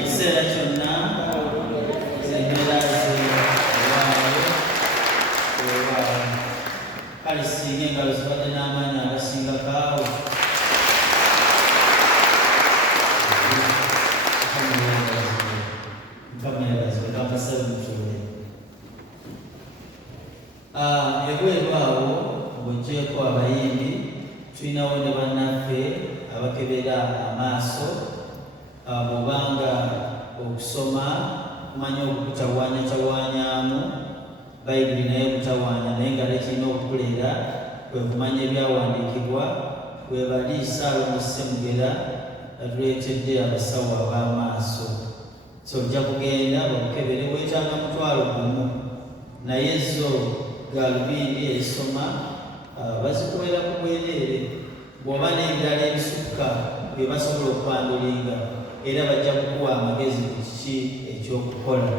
ekiseera kyonna embeera zewaayo kale singa engalo zibadde n'amaanyi agasinga kaawo ebweru awo ng'oggyeko abayimbi tulinawo ne bannaffe abakebera amaaso bw'obanga okusoma kumanya okukutawaanyatawanyaamu bayibuli naye okutawaanya naye nga lekirina okukuleera kwe kumanya ebyawandiikibwa bwe bali Saalongo Ssemugera atuleetedde abasawo ab'amaaso so ojja kugenda bakukebere weetaaga mutwalo gumu naye zo gaalubindi ezisoma bazikubera ku bwereere bw'oba n'ebirala ebisukka bye basobola okwandulinga era bajja kukuwa amagezi ku kiki ekyokukola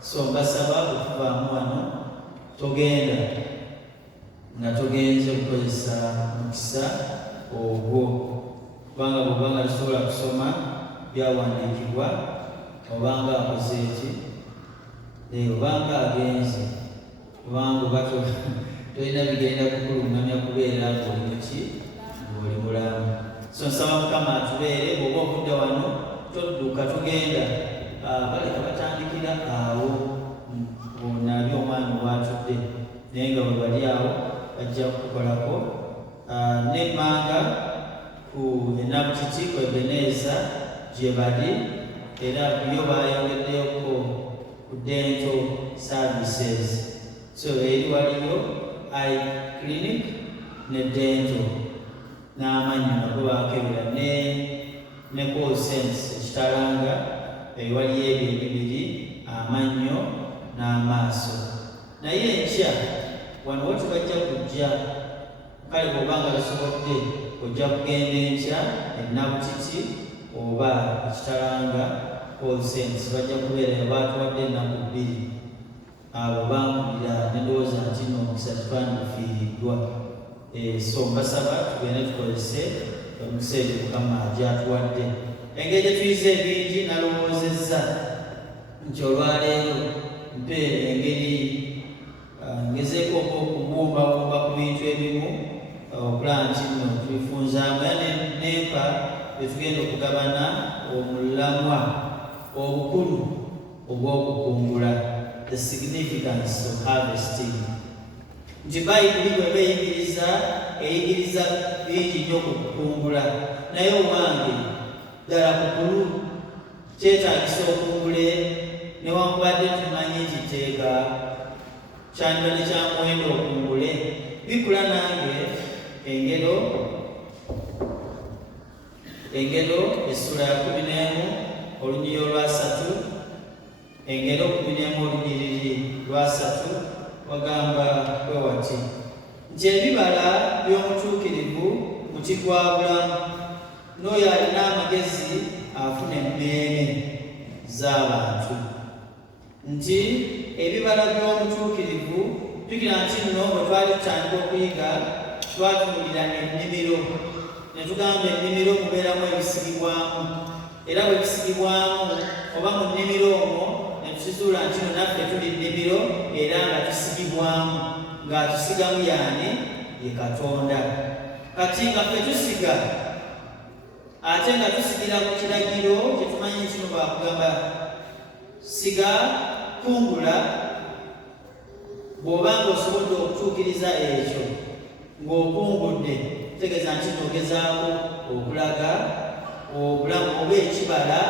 so mbasaba okuvaamu wano togenda nga togenze okukozesa mukisa ogwo kubanga bw'obanga tusobola kusoma byawandiikibwa obanga akoze eki obanga agenze kubanga oba tolina bigenda kukulungamya kubeera ng'oliki ng'oli mulamu so nsaba Mukama atubeere bw'oba okudda wano todduka tugenda baleka batandikira awo onaabi omwana owatudde naye nga bwe bali awo bajja kukolako n'emmanga ku enabutiti ku Ebeneeza gye bali era yo bayongeddeyoko ku dental services so eri waliyo eye clinic ne dental n'amannya nago bakebera ne call sense ekitalanga waliyo ebyo ebibiri amannyo n'amaaso naye enkya wano watu bajja kujja kale bw'obanga basobodde ojja kugenda enkya ennabutiti oba ekitalanga call sense bajja kubeera baatuwadde ennaku 2 abo bangulira nedowooza nti no omukisa twandifiiriddwa so mbasaba tugende tukozese omukisa egyo Mukama gyatuwadde engeri gye tuyize ebingi nalowoozezza nti olwaleero mpe engeri ngezeeko okubumbabumba ku bintu ebimu okulaba nti nno tubifunzaamu era nempa betugenda okugabana omulamwa obukulu obw'okukungula the significance of harvesting nti bayibuli bweba eyigiriza bingi nnyo ku kukungula naye owange ddala kukulu kyetaagisa okungule newankubadde tumanyi nti teeka kyandibadde kya muwendo okungule bikula nange engero essula ya 11 olunyiriri olwa 3 engero 11 olunyiriri lwa 3 wagamba bwe wati nti ebibala by'omutuukirivu muti gwa bulamu n'oyo alina amagezi afuna emmeeme z'abantu nti ebibala by'omutuukirivu tukira nti nno bwe twali tutandika okuyiga twatunuulira ennimiro ne tugamba ennimiro mubeeramu ebisigibwamu era bwe bisigibwamu oba mu nnimiro omwo ne tukizuula nti no naffe tuli nnimiro era nga tusigibwamu ng'atusigamu yaani ye Katonda kati nga ffe tusiga ate nga tusigira ku kiragiro kye tumanyi kino bakugamba siga kungula bw'obanga osobodde okutuukiriza ekyo ng'okungudde tegeeza nti nogezaako okulaga obulamu oba ekibala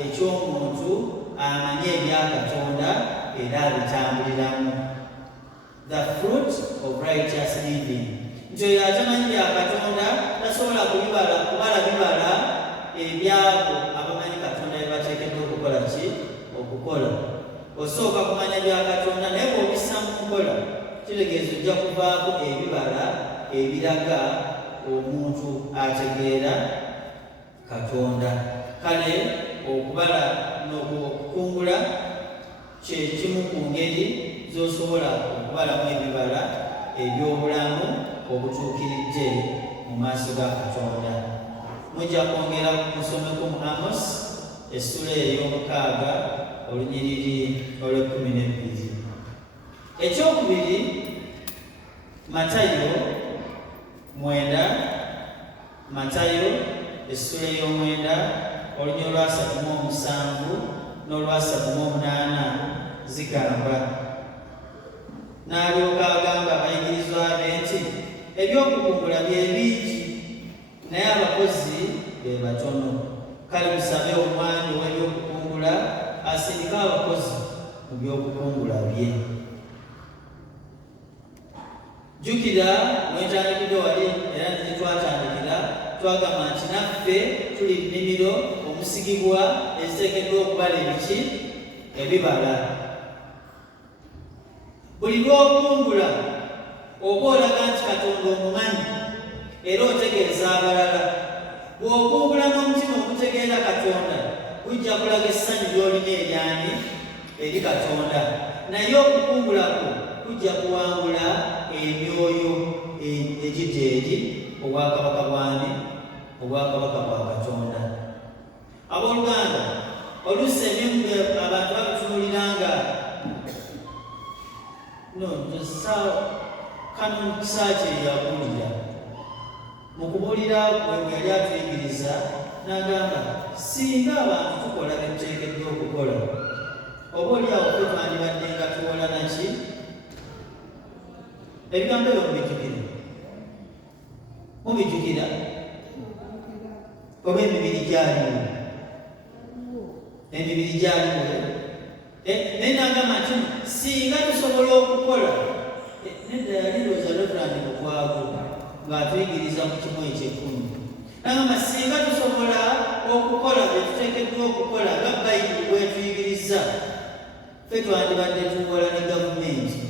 eky'omuntu amanye ebya Katonda era abitambuliramu the fruit of righteous living nti oyo atamanyi bya Katonda tasobola kubala bibala ebyabo abamanyi Katonda bye bateekeddwa okukola ki okukola osooka kumanya bya Katonda naye bw'obissa mu nkola kitegeeza ojja kuvaako ebibala ebiraga omuntu ategeera Katonda kale okubala n'okukungula kye kimu ku ngeri z'osobola okubalamu ebibala eby'obulamu obutuukiridde mu maaso ga Katonda mujja kwongera kusomeko mu Amos essula ey'omukaaga olunyiriri olw'12. Ekyokubiri Matayo 9, Matayo essula ey'om9 olunyiriri olwa 37 n'olwa 38 zigamba, n'alyoka agamba abayigirizwa be nti eby'okukungula bye bingi naye abakozi be batono. Kale musabe omwami w'ebyokukungula asindike abakozi mu byokukungula bye. Jjukira mwetandikidde wali era ne twatandikira twagamba nti naffe tuli nnimiro omusigibwa eziteekeddwa okubala ebiki ebibala. Buli lw'okungula oba olaga nti Katonda omumanyi era otegeeza abalala. Bw'okungula n'omutima ogutegeera Katonda gujja kulaga essanyu ly'olina eryani eri Katonda, naye okukungulako kujja kuwangula emyoyo egidda eri obwakabaka bwani, obwakabaka bwa Katonda. Abooluganda, oluusi ebimu abantu babitunuulira nga kano kisaaki eyabuulira mu kubuulira kwe yali atuyigiriza n'agamba singa abantu tukola bye tuteekeddwa okukola, oba oliawo ffe twandibadde nga tuwola naki. Ebigambo ebyo mubijjukira oba emibiri gyaliwo, emibiri gyaliwo. Naye n'agamba nti singa tusobola okukola, nedda yali looza Reverand Mukwago ng'atuyigiriza mu kimu eky'ekkumi, n'agamba singa tusobola okukola bye tuteekeddwa okukola nga Bayibuli bw'etuyigiriza, ffe twandibadde tukola ne gavumenti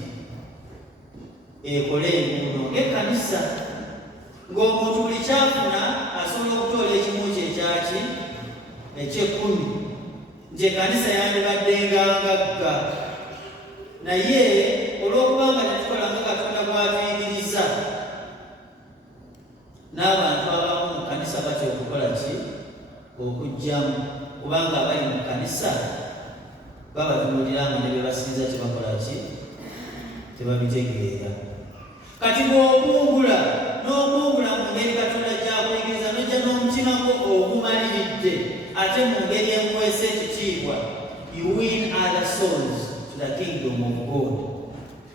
ekole enguudo ng'ekkanisa, ng'omuntu buli kyafuna asobola okutoola ekimu kye ekyaki eky'ekkumi, nti ekkanisa yandibadde ngangagga. Naye olw'okubanga tetukola nga Katonda bw'atuyigiriza, n'abantu abamu mu kkanisa batya okukola ki? Okujjamu, kubanga abali mu kkanisa babatunuulira nga ne bye basinza tebakola ki? Tebabitegeera. Kati bw'okungula n'okungula mu ngeri Katonda gy'akuyigiriza n'ojja n'omutima gwo ogumaliridde ate mu ngeri emuweesa ekitiibwa, you win other souls to the kingdom of God.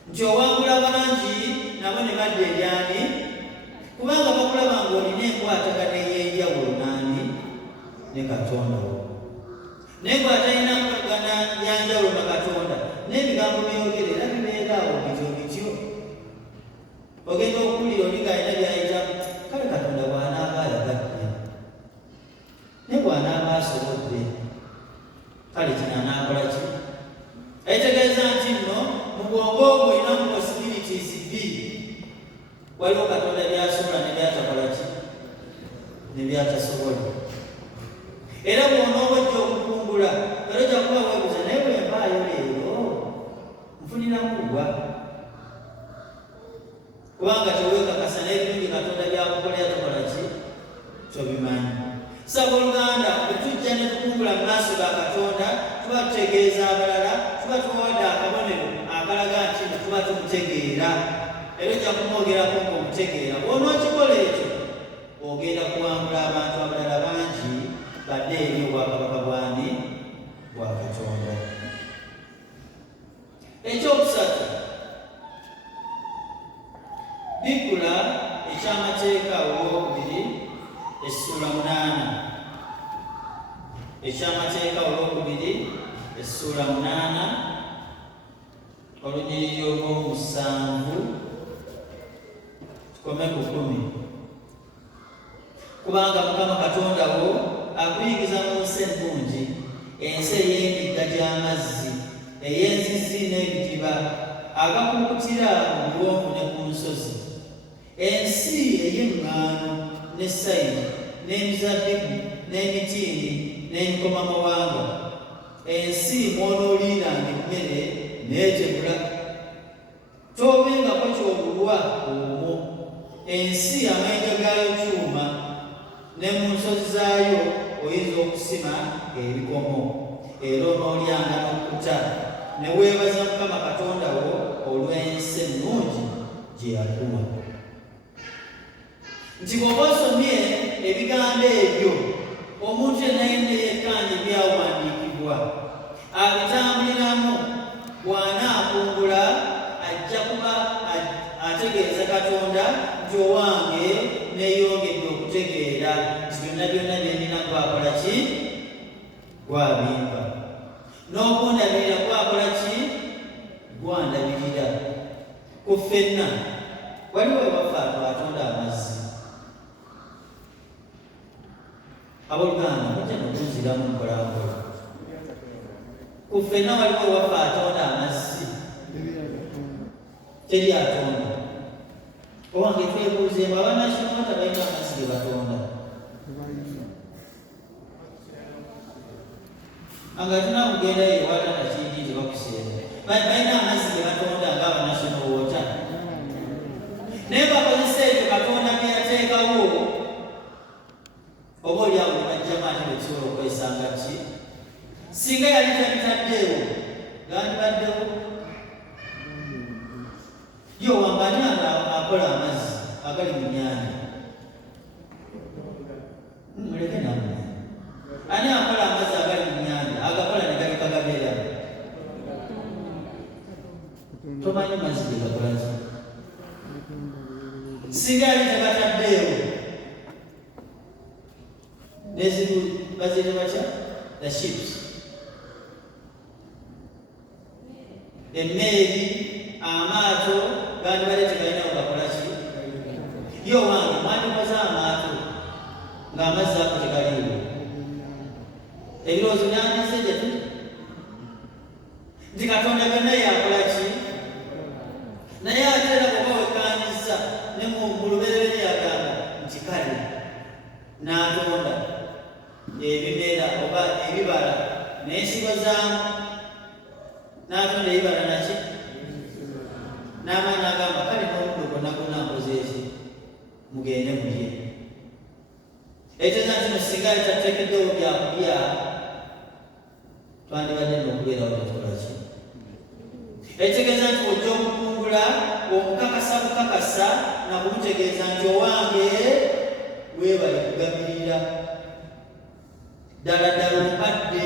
Nti owangula bangi nabo ne badda eryani, kubanga bakulaba ng'olina enkwatagana ey'enjawulo nani ne Katonda wo. Naye bw'atalina nkwatagana yanjawulo na Katonda, n'ebigambo by'oyogera era bibeeraawo bityo bityo. Ogenda okuwulira oli ng'alina by'ayita, kale Katonda bw'anaaba ayagadde, ne bw'anaaba asobodde, kale kino anaakola ki? Ekitegeeza nti nno mu bwongo obwo olinamu possibilities bbiri. Waliwo Katonda by'asobola ne by'atakola ki? Ne by'atasobola. Era bw'onooba ojja okukungula era ojja kuba weebuuza, naye bwe mpaayo leero nfuniramu wa? Kubanga teweekakasa n'ebirungi Katonda by'akukolera tokola ki? Tobimanyi. Ssabooluganda, bwe tujja ne tukungula mu maaso ga Katonda, tuba tutegeeza abalala, tuba tubawadde akabonero akalaga nti tuba tumutegeera. Era ojja kumwogerako ng'omutegeera. Bw'onookikola ekyo, ogenda kuwangula abantu abalala bangi badde eri obwakabaka bwani? Bwa Katonda. Ekyokusatu, Bikula eky'amateeka olwokubiri essula 8. Eky'amateeka olwokubiri essula 8 olunyiriri olw'omusanvu tukome ku 10. Kubanga Mukama Katonda wo akuyigiza mu nsi ennungi, ensi ey'emigga gy'amazzi, ey'enzizi n'ebidiba, agakukutira mu biwonvu ne ku nsozi, ensi ey'eŋŋaano ne sayiri n'emizabbibu n'emitiini n'emikomamawanga, ensi mw'onooliiranga emmere n'etebula, toobengako kyobulwa omwo, ensi amayinja gaayo kyuma, ne mu nsozi zaayo oyinza okusima ebikomo era onoolyanga n'okkuta ne weebaza Mukama Katonda wo olw'ensi ennungi gye yakuwa. Nti bw'oba osomye ebigambo ebyo omuntu yenna yeekanje byawandiikibwa abitambuliramu bw'anaakungula ajja kuba ategeeza Katonda nti owange neeyongedde okutegeera nti byonna byonna byennina gwakola ki? Gwabimba. N'okundabirira gwakola ki? Gwandabirira. Ku ffenna waliwo ewaffe atwatonda amazzi. Abooluganda mujja nokunziramu mpolampola. Ku ffenna waliwo ewaffe atonda amazzi. Teri atonda. Owange twebuuzeemu abanational tabalina amazzi ge batonda. Anga tunakugenda ewala nakindi nti bakuseera. Balina amazzi ge batonda ng'abanational water. Naye bakozesa ebyo Katonda bye yateekawo oba oliawo ne bajjamu ate bekisobola okwesanga ki? Singa yali tabitaddeewo gandibaddewo. Yo wambani akola amazzi agali mu nnyanja. Muleke nammwe. Ani akola amazzi agali mu nnyanja agakola ne galeka gabeera? Tomanyi mazzi ge gakola ki? Singa yali tabataddeewo nezibu bazire batya? The ships. Emmeeri, amaato gandibadde tegalina wegakola ki? Yo wange mwandikoze amaato ng'amazzi ago tegaliiwo. Ebirowoozo byandize gye tuli nti Katonda byonna yakola ki? Naye ate era bw'oba wekkaanyiza ne mu lubereberye yagamba nti kale n'atonda ebimera oba ebibala n'ensigo zaamu, n'atonda ebibala naki? N'amaanyi n'agamba kale n'omuddo gwonna gwonna nkoze eki? Mugende mulye. Ekitegeeza nti no singa tateekeddewo byakulya twandibadde n'okubeerawo tetukola ki? Ekitegeeza nti ojja okukungula omukakasa bukakasa na kumutegeeza nti owange weebale kugabirira. Ddala ddala ompadde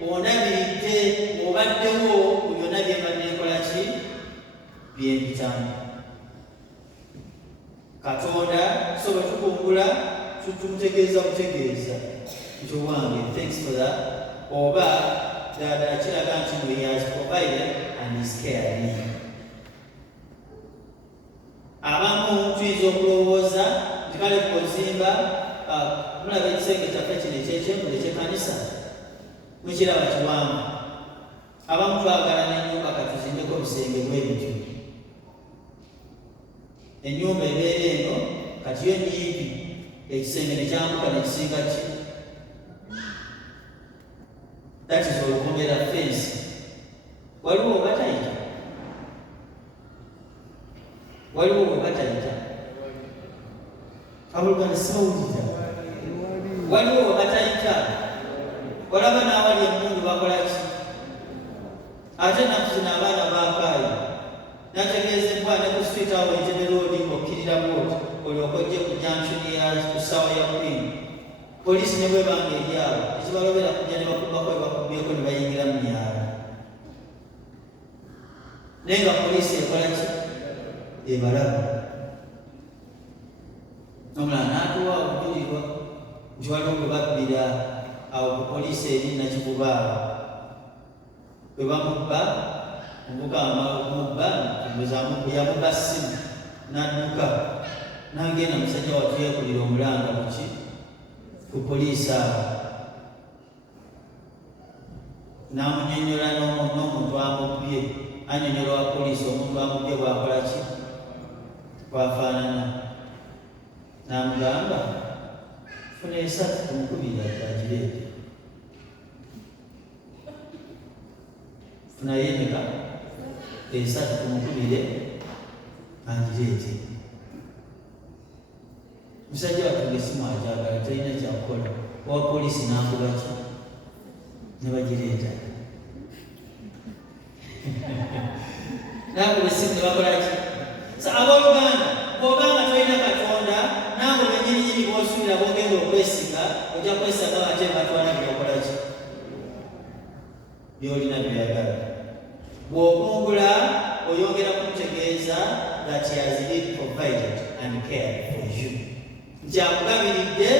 ondabiridde obaddewo ku byonna bye mbadde nkola ki? Bye mpitamu. Katonda so bwe tukungula tumutegeeza butegeeza nti owange thanks for that, oba ddala ddala kiraga nti he has provided and is caring. Abamu tuyinza okulowooza nti kale kuzimba mulaba ekisenge kyaffe kino ekyekyembula ekyekanisa mukiraba kiwanvu. Abamu twagala n'ennyumba katuzimbeko obusenge bw'ebityo. Ennyumba ebeera eno kati yo nnyimpi ekisenge ne kyambuka ne kisinga ki? That is olukomera fensi. Waliwo obatayita? Waliwo obatayita? Abooluganda sibawulira. Waliwo obatayita? Olaba n'awali emmundu bakola ki? Ate naku zino abaana baakaayi nategeezebwa ne ku street awo Entebbe Road okkirira bwoti olyoke ojje ku junction ya kusawa ya Queen. Poliisi ne bwebanga eri awo ekibalobera kujja ne bakubako webakubyeko ne bayingira mu myala. Naye nga poliisi ekola ki? Ebalaba. Omulala n'atuwa obujulirwa nti waliwo bwe babbira awo ku poliisi eri Nakikuba awo. Bwe bamubba omuvubuka amala okumubba yamubba ssimu n'adduka n'agenda musajja wattu yeekulira omulanga kuki? Ku poliisi awo. N'amunnyonnyola n'omuntu amubbye, annyonnyola wa poliisi omuntu amubbye bw'akola ki? Bw'afaanana. N'amugamba funa esatu tumukubira agireete. Funa yemeka esatu tumukubire agireete. Musajja wattu ng'essimu agyagala talina kyakukola. Owa poliisi n'akuba ki? ne bagireeta naawe besimu ne bakolaki abooluganda bw'obanga tolina Katonda naawe bennyininyini b'osuubira bw'ogenda okwesiga ojja kwesiga ate batwala byokolaki byolina byeyagala bw'okungula oyongera kumutegeeza that he has really provided and cared for you nti akugabiridde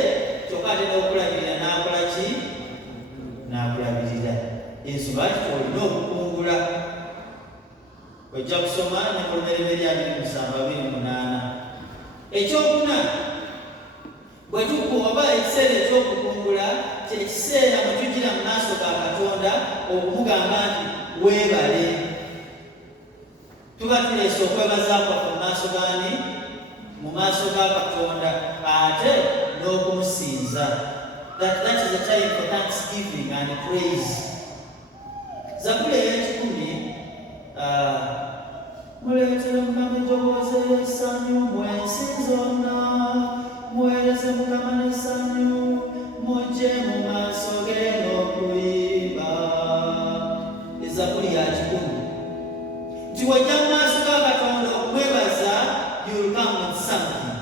kyokka ate n'okulabirira n'akolaki n'akulabirira ensonga lwaki olina okukungula ojja kusoma ne mu Lubereberye 27:28 ekyokuna bwe tukuba ekiseera eky'okukungula kyekiseera mwe tujira mu maaso ga Katonda okumugamba nti weebale tuba tuleese okwebaza kwaffe mu maaso ga Katonda ate n'okumusinza that is a time for thanksgiving and praise. Zaburi ey'ekikumi muleetere Mukama eddoboozi ery'essanyu mu ensi zonna muweereze Mukama n'essanyu mujje mu maaso ge n'okuyimba. Ezabuli ya 10 nti wajja mu maaso ga Katonda okumwebaza you'll come with something.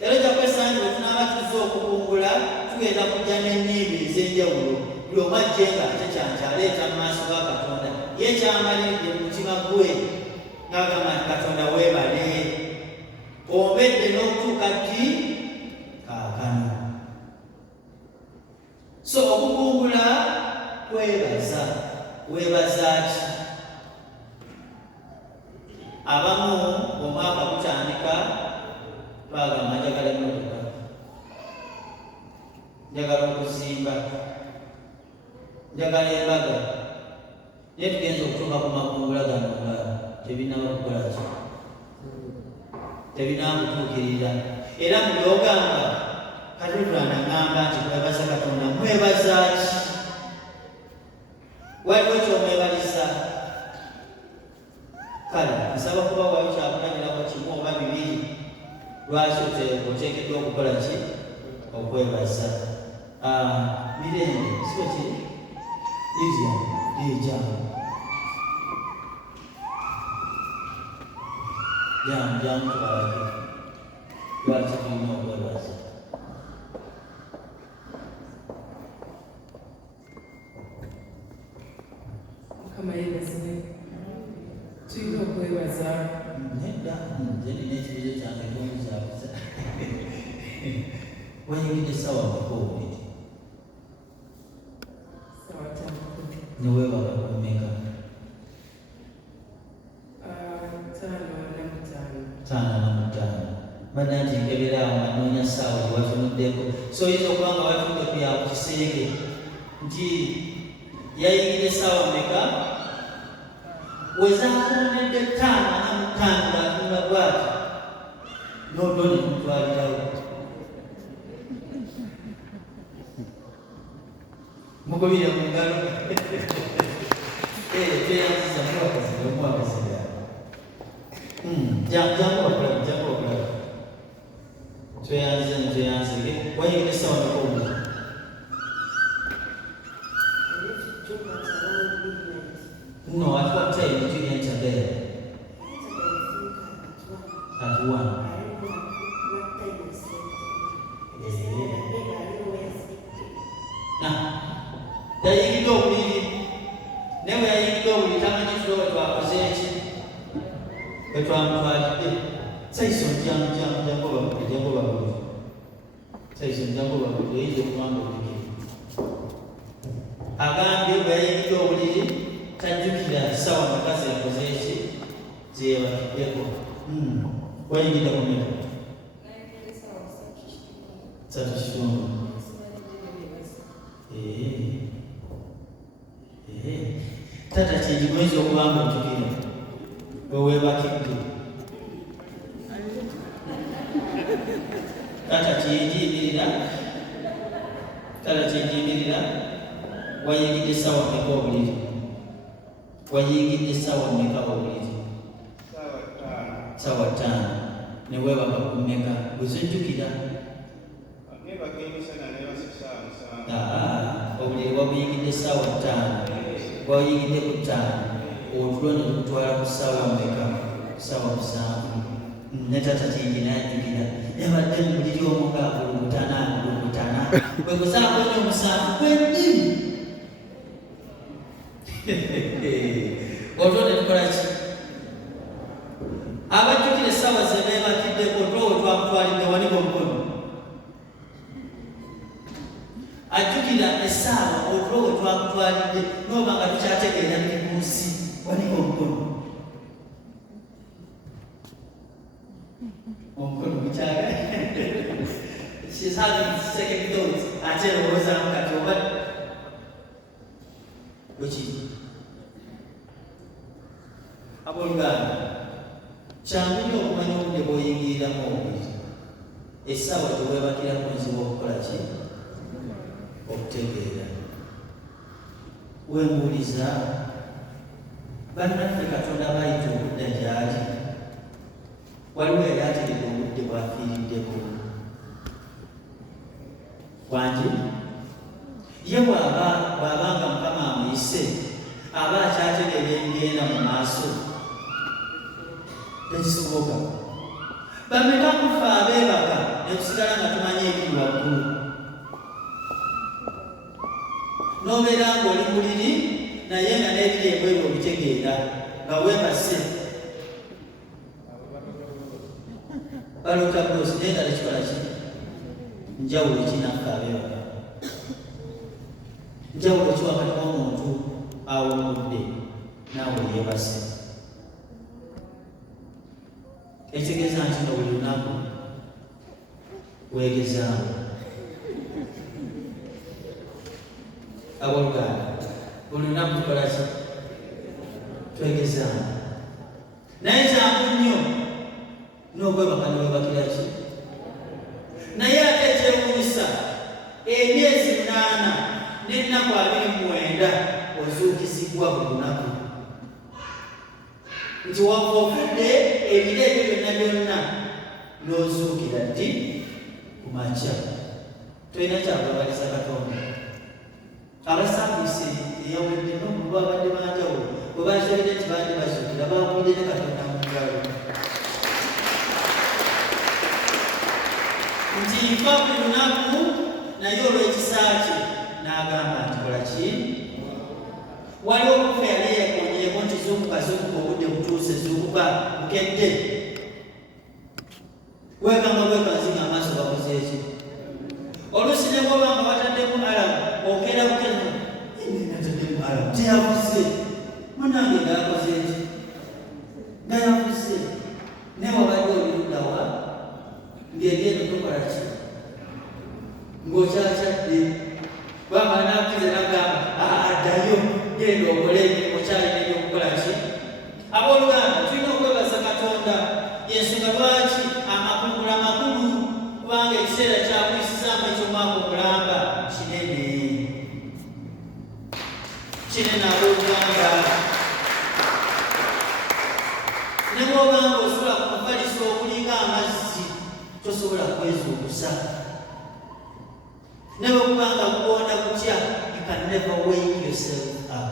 Era ojja kwesanga bwe tunaaba tuzze okukungula tugenda kujja n'ennyimba ez'enjawulo buli omu ajje nga ate kyanja aleeta mu maaso ga Katonda ye kyamaliridde mu mutima gwe n'agamba nti Katonda weebale ombedde n'okutuuka ddi kaakano. So okukungula kwebaza weebaza ki? Abamu omwaka gutandika bagamba njagala emmotoka, njagala okuzimba, njagala embaga, naye tugenza okutuuka ku makungula gano nga tebinaba kukola ki, tebinaba kutuukirira. Era mu byogamba Katonda n'agamba nti mwebaza Katonda. Mwebaza ki? Waliwo kyomwebaliza? Kale nsaba kuba waliwo kyakulabirako kimu oba bibiri lwaki oteekeddwa okukola ki? Okwebaza. Mirembe sio ki? Lija jamu tubalage lwaki tulina okwebaza. Mukama yeebazibwe. Tulina okwebaza. Nedda nze nina ekibuzo kyange tomuzaabuza. Wayingidde essaawa mukobiri Sawa 5. neweebaka kumeka? 5:5 badda nti nkeberaawo nga noonya ssaawa gyewatunuddeko. So oyinza okuba nga watunudde ku ya ku kisenge nti yayingidde essaawa meka? Wezaakonedde 5:5 ng'atunula bwati n'oddo ne mutwalirawo. Mugobire mu ngalo. Tweyanziza muwakazibwa. Jangu okulaba. Tweyanzige. Wayingidde essaawa meka? No, at what time did you enter there? At 1. Yayingidde obuliri naye bwe yayingidde obuliri tamanyi tulo bwe twakoze eki bwe twamutwalidde. Saiso jangu babuli Saiso jangu babuli oyinza okubanga obuliri agambye bwe yayingidde obuliri tajjukira ssaawa meka yakoze eki zeyebakiddeko. Wayingidde ku meka? 3:30. Tata kyegimwezi okubanga otukira weweebakidde. Tata kyejiyimirira wayingidde essaawa meka obuliri? Wayingidde essaawa meka obuliri? Ssaawa 5. Neweebaka ku meka? Bwezijjukira obuliri wabuyingidde essaawa 5 bw'oyingidde ku 5 otulo ne tukutwala ku ssaawa mmeka? Ssaawa 7. Ne tata kingi n'ajjukira yabadde mu buliri omu ng'akulungutana bwe kusaako nnyo omusanvu gwennyini. Otulo ne tukola ki? Abajjukira essaawa ze beebakiddeko otulo we twakutwalidde wanika omukono. Ajjukira essaawa otulo we twakutwalidde n'oba nga tukyategeera ndi ku nsi wanika omukono. Omukono gukyaga. She's having second thoughts. Ate olowoozamu kati oba bweki. Abooluganda, kyangu nnyo okumanya obudde bw'oyingiriramu omubiri. Essaawa gye weebakiramu nzibu okukola ki? Okutegeera. Wembuuliza bannaffe Katonda bayita obudde gy'ali. Waliwo yali ategedde obudde bw'afiiriddeko. Wangi ye bw'abanga Mukama amuyise aba akyategeera ebigenda mu maaso. Tekisoboka. Bameka kufa abeebaka ne tusigala nga tumanye ebiri waggulu. N'obeera ng'oli buliri naye nga n'ebiri ebweru obitegeera nga weebase. Baloota boosi naye nga tekikola ki? Njawulo ki naffe abeebaka? Njawulo ki wakati w'omuntu awummudde naawe yeebase? Ekitegeeza nti no buli lunaku weegezaamu. Abooluganda, buli lunaku tukola ki? Twegezaamu. Naye kyangu nnyo n'okwebaka ne weebakira ki? Naye ate ekyewuunyisa emyezi 8 n'ennaku 29 ozuukizibwa buli lunaku. Nti wava ofudde ebiro ebyo byonna n'ozuukira ddi ku makya. Tolina kyakwebaliza Katonda. Abasaabuse eyawedde n'obulwa abadde banjawulo bwe bakitegedde nti badde bazuukira baagwidde ne Katonda mu ngalo. Nti nfa buli lunaku naye olw'ekisa kye n'agamba nti kola ki? Waliwo okufa yali yeekonyeko nti zuukuka obudde butuuse, zuukuka bukedde. Weekanga bwekanzinga amaaso gakoze eki? Oluusi ne bw'oba nga wataddemu alamu okeera bukene nataddemu alamu teyavuze. Munange ng'akoze eki? Nga yavuze. Naye wabadde oli luddawa ng'egenda tokola ki? Ng'okyakyadde. Bwaba n'akuze n'agamba addayo genda okole emirimu kyalina ebyokukola ki? Abooluganda, tulina okwebaza Katonda. Y'ensonga lwaki amakungula makulu, kubanga ekiseera kyakuyisizaamu eky'omwaka omulamba kinene. Kinene abooluganda. Ne bw'obanga osula ku mufaliso okulinga amazzi tosobola kwezuukusa. Ne bw'okubanga kuwonda kutya, you can never wake yourself up.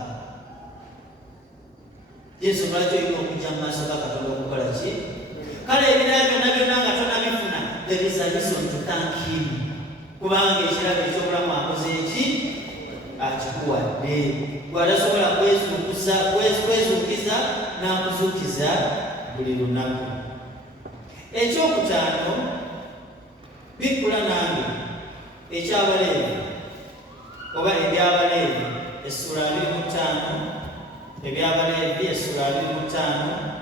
Yesu lwaki olina okujja mu maaso ga Katonda okukola ki? Kale ebirala byonna nga tonabifuna, there is a reason to thank him. Kubanga ekirabo eky'obulamu akoze eki? Akikuwadde. Gw'atasobola kwezuukiza n'akuzuukiza buli lunaku. Ekyokutaano, bikkula nange eky'Abaleevi oba eby'Abaleevi essula 25, eby'Abaleevi essula 25,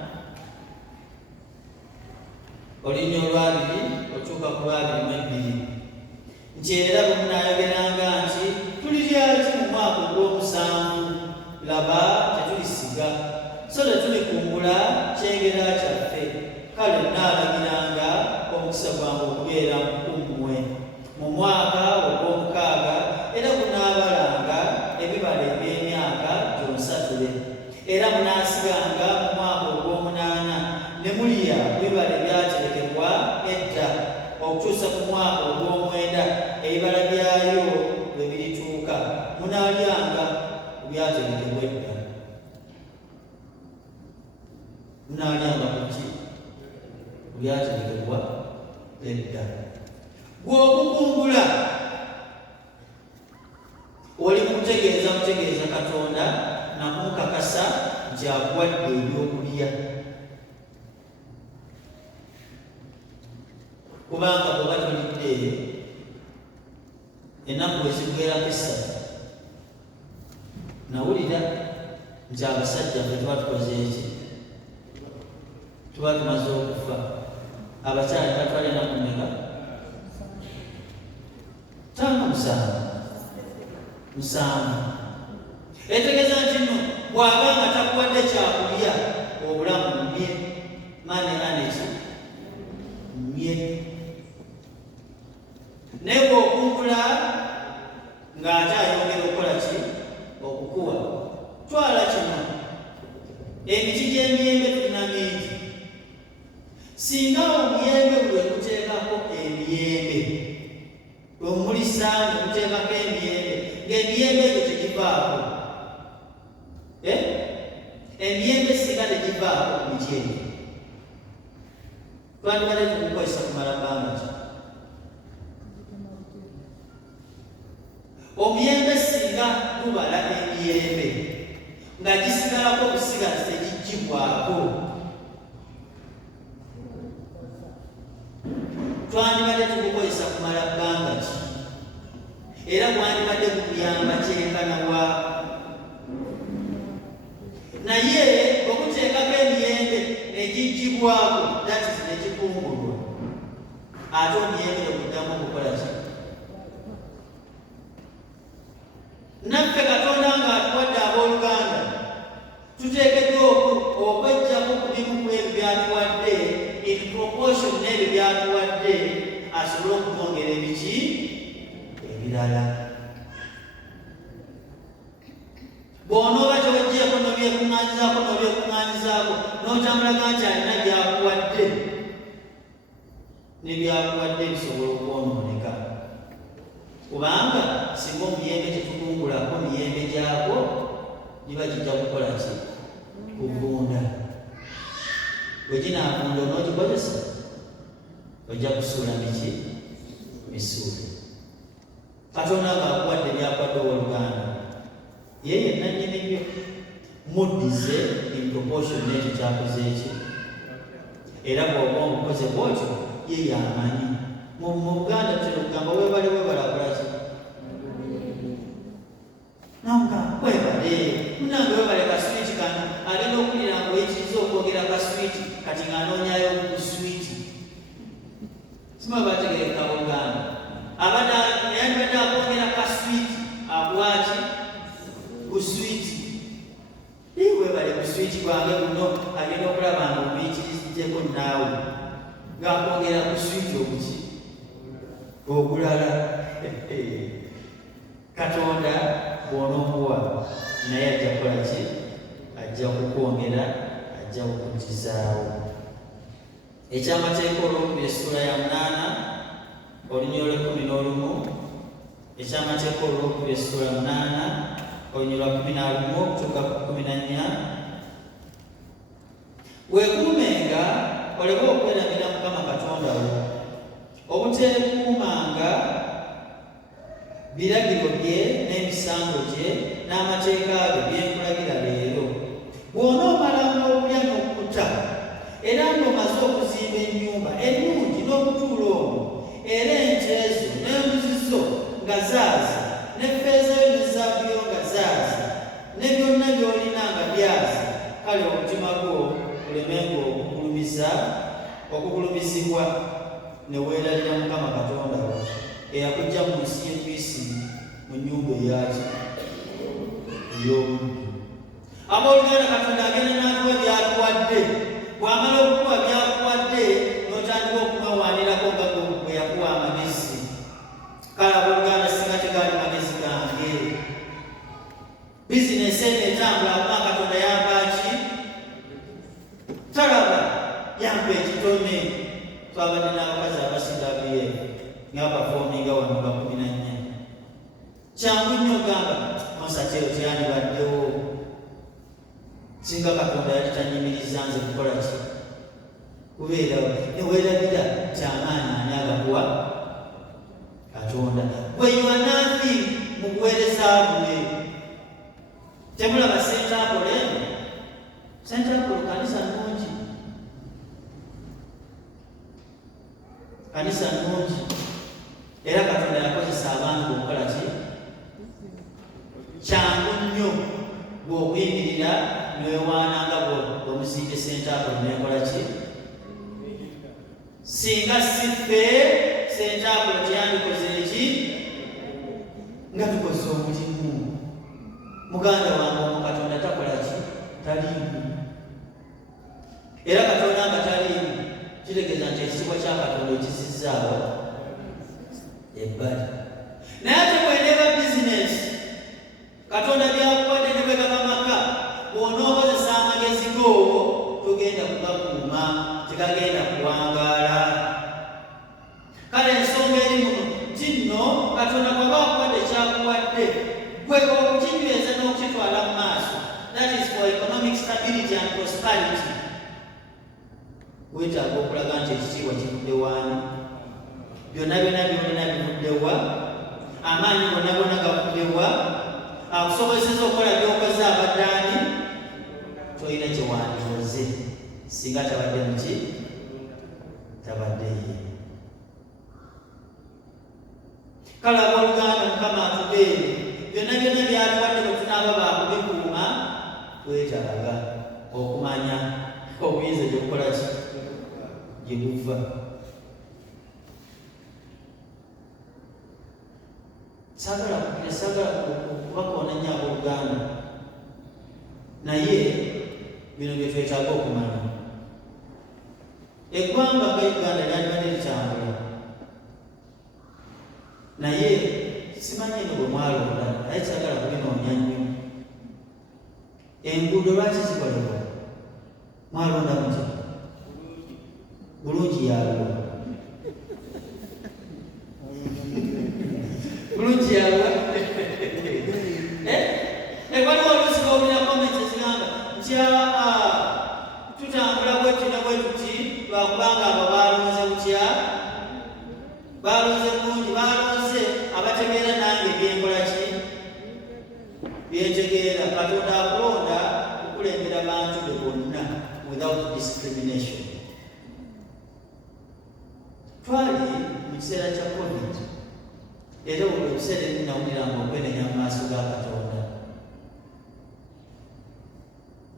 Olinnyo olwabiri otuuka ku 22. Nti era bwe munaayogeranga nti tuliryaki mu mwaka ogw'omusanvu, laba tetulisiga so tetulikumbula kyengera kyaffe. Kale nnaalagiranga omukisa gwange okubeera mukummwe mu mwaka ogw'omukaaga, era munaabalanga ebibala eby'emyaka gyonsatule. Era munaasiganga mu mwaka ogw'omunaana ne mulya ebibala ebyaterekebwa edda okutuusa ku mwaka ogw'omwenda ebibala byayo bwe birituuka. munaalyanga ku byategekebwa edda. Munaalyanga ku ki? Ku byategekebwa edda. Gw'okukungula oli mutegeeza Katonda nakumukakasa nti akuwadde ebyokulya. Kubanga bw'oba tolidde ennaku ezigwerako essatu, nawulira nti abasajja ffe tuba tukoze eki? Tuba tumaze okufa. Abakyala batwala ennaku mmeka? 7. Etegeeza nti nno bw'aba nga takuwadde kyakulya obulamu mmye, mane aneki mmye. Naye bw'okungula ng'ate ayongera okukola ki? Okukuwa. Twala kino, emiti gy'emiyembe tulina mingi. Singa omuyembe bwe kuteekako emiyembe, omulisa ne kuteekako emiyembe, ng'emiyembe egyo tegivaako. Emiyembe singa tegivaako ku miti egyo, twandibadde tukukozesa kumala bbanga ki? Omuyembe singa gubala emiyembe nga gisigalako obusigazi tegigibwako, twandibadde tukukozesa kumala bbanga ki? Era gwandibadde gukuyamba kyenkana wa? Naye okuteekako emiyembe negigibwako, that is nekikungulwa, ate omuyembe neguddamu okukola ki? Naffe Katonda ng'atuwadde abooluganda tuteekeddwa okwejjamu ku bimu ku ebyo byatuwadde in proportion n'ebyo byatuwadde, asobole okutwongera ebiki ebirala. Bw'onooba tewejjeeko n'obyekuŋŋaanyizaako n'otambulaga nti alina byakuwadde, ne byakuwadde bisobola okwonooneka. Kubanga singa omuyembe tetukungulako miyembe gyako, giba kijja kukola ki? Kuvunda. Bwe ginaavunda onoogikozesa, ojja kusuula biki? Misuule. Katonda ng'akuwadde byakuwadde owooluganda, ye yenna nnyini byo, muddize in proportion n'ekyo kyakoze eki. Era bw'oba omukoze bw'otyo, ye y'amanyi. Mu Buganda tutera okugamba weebale akola ki? Namuga weebale munange weebale kaswiti kano, agenda okulira ng'oyitiriza okwogera kaswiti kati ng'anoonyayo ku switi. Sima bategereka Buganda yandibadde akwogera kaswiti akwaki? Ku switi. Weebale ku switi gwange guno, agenda okulaba nga obiyitiriziddeko naawe ng'akwogera ku switi okuki? Ogulala. Katonda bw'onoomuwa naye ajja kukola ki? Ajja kukwongera, ajja kukugizaawo. Ekyamateeka olwokubiri essula ya 8 olunyolo lwe 11, ekyamateeka olwokubiri essula ya 8 olunyolo lwa 11 okutuuka ku 14. Weekuumenga oleke okwerabira Mukama Katonda wo, obuteekuumanga biragiro bye n'emisango gye n'amateeka ge bye nkulagira leero. Bw'onoomalanga okulya n'okutta, era ng'omaze okuzimba ennyumba ennungi n'okutuula omwo, era ente ezo n'embuzi zo nga zaazi, ne ffeeza yo ne zaabu yo nga zaazi, ne byonna by'olina nga byazi, kale omutima gwo gulemenga okugulumizibwa ne weeralira Mukama Katonda wo eyakuggya mu nsi y'Emisiri mu nnyumba eyaki? Ey'obuddu. Abooluganda Katonda agenda n'atuwa byatuwadde. Bw'amala okukuwa byakuwadde n'otandika okumawaanirako nga bwe yakuwa amagezi. Kale abooluganda singa tegaali magezi gange, bizinesi eno etambula Mukama Katonda yambaki? Talaba yampa ekitone. Twabadde n'abakazi abasinga BF nga bafoominga wano ba 14. Kyangu nnyo gamba Musa kyero kyandibaddewo singa Katonda yali tanyimiriza nze kukola ki kubeerawo neweerabira kyamaanyi ani agakuwa Katonda gwe yuanafi mu buweereza bwe temulaba sentapolo eno sentapolo kanisa nnungi kanisa nnungi era Katonda yakozesa abantu okukola ki kyangu nnyo bw'okuyimirira newewaananga bw'omuzimbe sentapolo nekola ki singa siffe sentapolo tyandikoze eki nga tukoze omulimu muganda wange omu Katonda takola ki taliimu era Katonda nga taliimu kitegeeza nti ekitiibwa kya Katonda ekisizzaawo ebbali naye ate bwendeba bizinesi Katonda byakuwadde ne bwe gaba maka bw'onookozesa amagezi go togenda kugakuuma tegagenda kuwangaala kale ensonga eri muno nti nno Katonda bw'aba akuwadde kyakuwadde gwe okukinyweza n'okukitwala mu maaso that is for economic stability and prosperity weetaaga okulaga nti ekitiibwa kivudde waani byonna byolina bivuddewa amaanyi gonna gavuddewa akusobozesa okukola byokoze abadde ani tolina kyewandikoze singa tabadde muki tabadde ye kale abooluganda Mukama atubeere byonna byatuwadde bwe tunaaba bakubikuuma twetaaga okumanya obuyinza gyokukola ki gye buva sagala kubakoona nnyo abooluganda naye bino bye twetaaga okumanya eggwanga nga Uganda lyandibadde litambula naye simanyi eno bwe mwalonda naye kyagala kubinoonya nnyo enguudo lwaki zikolebwa mwalonda muti bulungi yalwa bulungi yalwa waliwo oluusi lwobulira comments ezigamba nti tutambula bwetuno bwe tuti lwakubanga abo balonze butya balonze bulungi balonze abategeera nange byenkola ki byentegeera Katonda akulonda okukulembera bantu be bonna without discrimination twali mu kiseera kya COVID era olwo ebiseera ebimu nawuliranga okwenenya mu maaso ga Katonda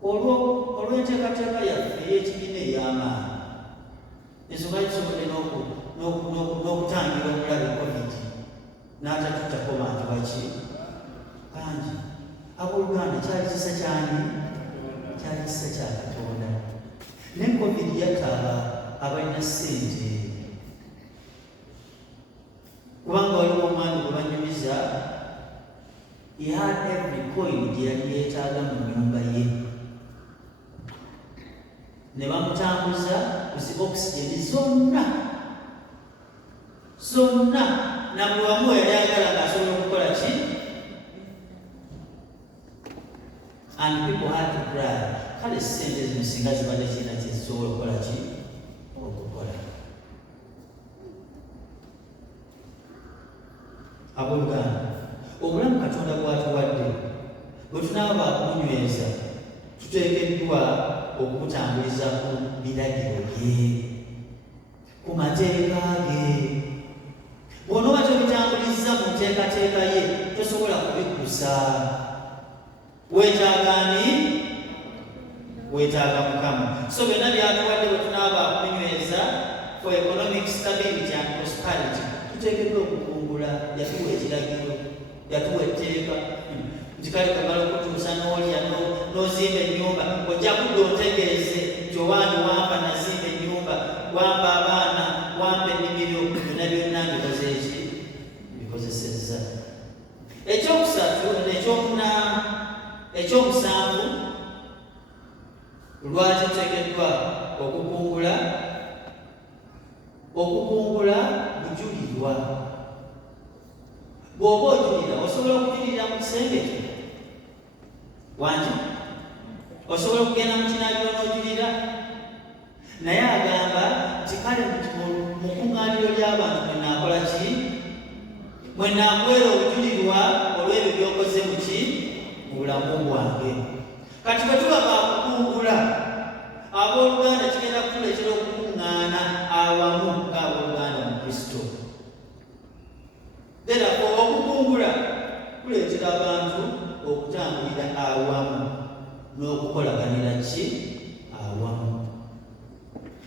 olw'enteekateeka yaffe ey'ekibiina ey'amaanyi ensonga kisobodde n'okutangira omulabe COVID n'atatutako bantu baki bangi abooluganda kyali kisa kyani kyali kisa kya Katonda ne COVID yataaba abalina ssente kubanga waliwo omwami gwe banyumiza he had every coin gye yali yeetaaga mu nnyumba ye ne bamutambuza ku zi oxygen zonna na buli wamu yali agala ng'asobola okukola ki and people had to cry kale ssente zino singa zibadde kirina kyezisobola okukola ki okukola abooluganda obulamu Katonda bw'atuwadde bwe tunaaba bakunyweza tuteekeddwa okubutambuliza ku biragiro bye ku mateeka ge bw'onooba tobitambuliza mu nteekateeka ye tosobola kubikusa weetaaga ani weetaaga Mukama so byonna byatuwadde bwe tunaaba bakunyweza for economic stability and prosperity tuteekeddwa okukungula yatuwa ekiragiro yatuwa etteeka nti kale kamala okutuusa n'olya n'ozimba ennyumba ojja kudda otegeeze nti owaani wampa nazimba ennyumba wampa abaana wampa ennimiro byonna mbikoze eki bikozesezza ekyokusatu ekyomusanvu lwaki tuteekeddwa okukungula bujulirwa bw'oba ojulira osobola okujulirira mu kisenge kyo wangi osobola okugenda mu kinaabiro n'ojulira naye agamba nti kale mu kuŋŋaaniro ly'abantu mwenaakola ki mwenaakwera obujulirwa olw'ebyo byokoze mu ki mu bulamu bwange. Kati bwe tuba bakukungula abooluganda kigenda kutuleetera okukuŋŋaana awamu ng'abooluganda mu Kristo. Therefore okukungula kuleetera abantu okutambulira awamu n'okukolaganira ki awamu.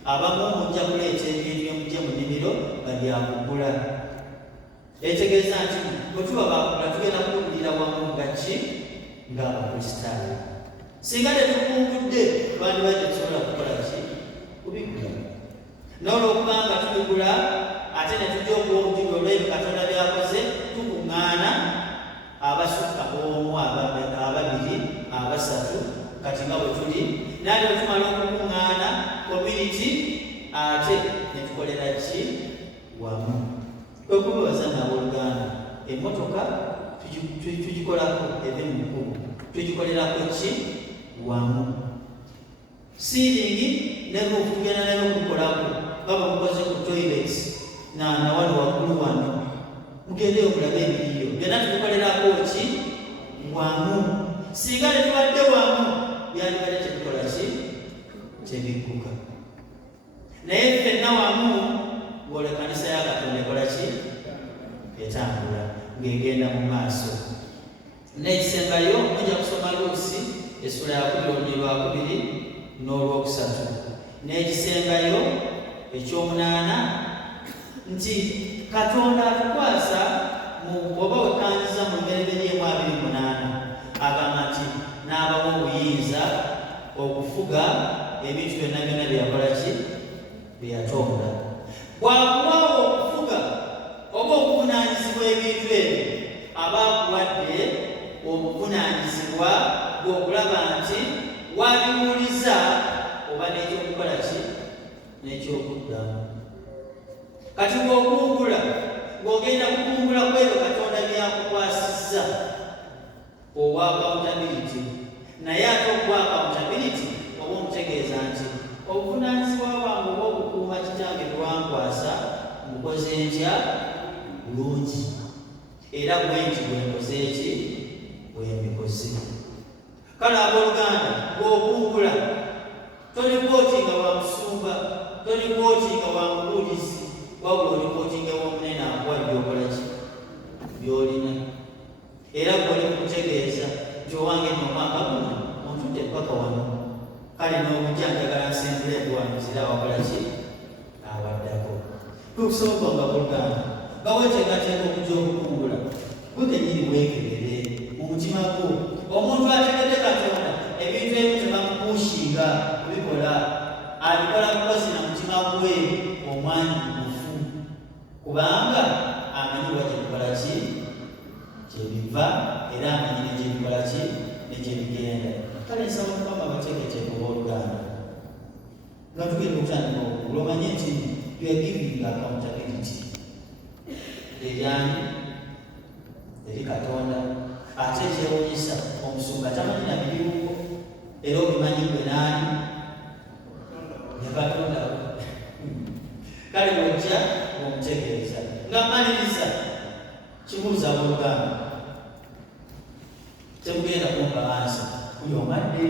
Abamu mujja kuleeta ebintu byemujja mu nnimiro nga byakugula. Etegeeza nti bwe tuba bakugula tugenda kukugulira wamu nga ki ng'Abakristaayo. Singa tetukungudde bandibadde tusobola kukola ki kubigula. N'olwokuba nga tubigula ate ne tujja okuwa obujulirwa olw'ebyo Katonda byakoze tukuŋŋaana abasukka omu, ababiri, abasatu kati nga bwe tuli naye bwe tumala okukuŋŋaana community ate ne tukolera ki wamu. Kwe kubabaza n'abooluganda emmotoka tugikolako eve mu kkubo tugikolerako ki wamu. Siiringi ne roof tugenda nayo okukolako nga bwe mukoze ku toilets na wano waggulu wano mugendeyo okulabe ebiriyo byonna tubikolerako ki wamu. Singa ne tubadde wamu byandibadde tebikola ki tebigguka. Naye ffenna wamu ng'olwo ekkanisa ya Katonda ekola ki etambula ng'egenda mu maaso. N'ekisembayo mujja kusoma Luusi essula ya 2:2 n'olwokusatu. N'ekisembayo eky'omunaana nti Katonda atukwasa oba wekanziza mu Lubereberye 2:28 agamba nti n'abamu obuyinza okufuga ebintu byonna byonna byeyakola ki byeyatonda. Bw'akuwawo okufuga oba obuvunaanyizibwa ebintu ebyo aba akuwadde obuvunaanyizibwa bw'okulaba nti wabiwuliza oba n'ekyokukola ki n'ekyokuddamu. Kati bw'okungula ng'ogenda kukungula kwebyo Katonda byakukwasizza owa accountability, naye ate okuwa accountability oba omutegeeza nti obuvunaanyizibwa bwange oba obukuuma kitange bwankwasa mukoze ntya bulungi era bwe nti bwenkoze eki bwembikoze. Kale abooluganda bw'okungula tolipootinga wa musumba, tolipootinga wa mubuulizi, wabula olipootinga w'omunene akuwa byokola ki byolina. Era gwoli kutegeeza nti owange nomwaka guno ontudde paka wano kale n'obujja njagala nsembule ebiwanuzira awakola ki awaddako. Tukusoboka nga buluganda baweteekateeka okujja okukungula gwe kenyini weekebere mu mutima gwo. Omuntu ategedde Katonda ebintu ebimu tebamupuushinga kubikola, abikola kukozi na mutima gwe omwanyimufu kubanga amanyi wa gyebikola ki gyebiva era amanyi negyebikola ki negyebigenda. Kale nsaba Mukama abateeketeeka obooluganda nga tugenda okutandika okugula omanye nti we are giving accountability eryani eri Katonda. Ate ekyewuunyisa omusumba tamanyi na biriwuko era obimanyi gwe naani ne Katonda we. Kale bwojja omutegeeza nga mmaliriza kibuuza abooluganda temugenda kumpa ansa buli omadde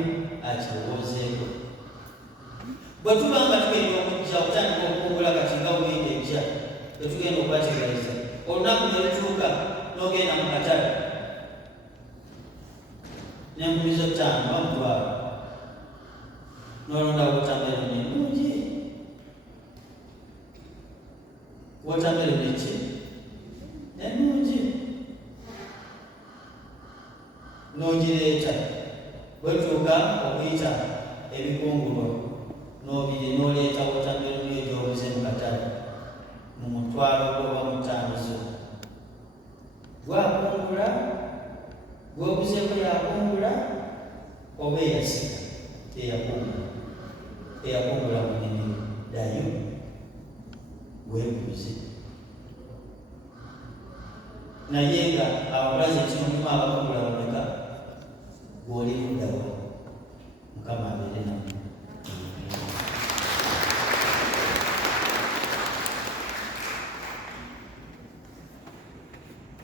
akirowoozeeko. Bwe tuba nga tugenda okujja okutandika okukungula kati nga wikendi ejja tetugenda okubategeeza olunaku ne lutuuka n'ogenda mu katale n'enkubizo 5 bamutwala n'olonda wotameroni ennungi. Wotameroni ki ennungi n'ogireeta bwetuuka okuyita ebikungulwa n'oleeta wotameroni egyobuze mu katale mu mutwalo gwoba mu ttaanozo. Gwakungula gwobuzeeko yakungula oba eyasika eyakungula mu nnimiro ddayo weebuuze. Naye nga abulaze nti mulimu abakungula bameka gw'oli muddawa. Mukama abeere